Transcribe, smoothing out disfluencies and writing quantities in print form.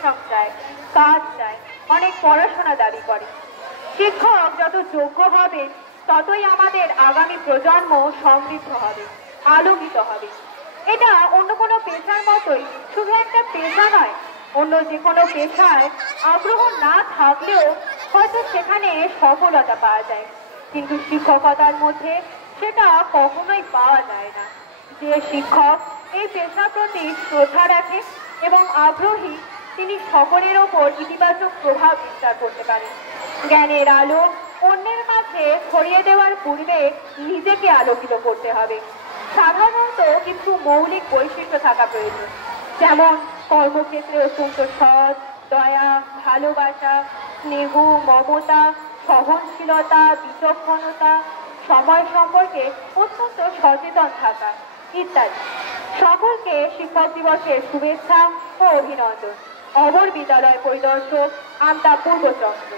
পরিশ্রম চায়, কাজ চায়, অনেক পড়াশোনা দাবি করে। শিক্ষক যত যোগ্য হবে ততই আমাদের আগামী প্রজন্ম সমৃদ্ধ হবে, আলোকিত হবে। এটা অন্য কোনো পেশার মতোই শুধু একটা পেশা নয়। অন্য যে কোনো পেশায় আগ্রহ না থাকলেও হয়তো সেখানে সফলতা পাওয়া যায়, কিন্তু শিক্ষকতার মধ্যে সেটা কখনোই পাওয়া যায় না। যে শিক্ষক এই পেশার প্রতি শ্রদ্ধা রাখে এবং আগ্রহী, তিনি সকলের ওপর ইতিবাচক প্রভাব বিস্তার করতে পারেন। জ্ঞানের আলো অন্যের মাঝে ছড়িয়ে দেওয়ার পূর্বে নিজেকে আলোকিত করতে হবে। সাধারণত কিছু মৌলিক বৈশিষ্ট্য থাকা প্রয়োজন, যেমন কর্মক্ষেত্রে অত্যন্ত সৎ, দয়া, ভালোবাসা, স্নেহ, মমতা, সহনশীলতা, বিচক্ষণতা, সময় সম্পর্কে অত্যন্ত সচেতন থাকা ইত্যাদি। সকলকে শিক্ষক দিবসের শুভেচ্ছা ও অভিনন্দন। অমর বিদ্যালয় পরিদর্শক আমতা পূর্বচন্দ্র।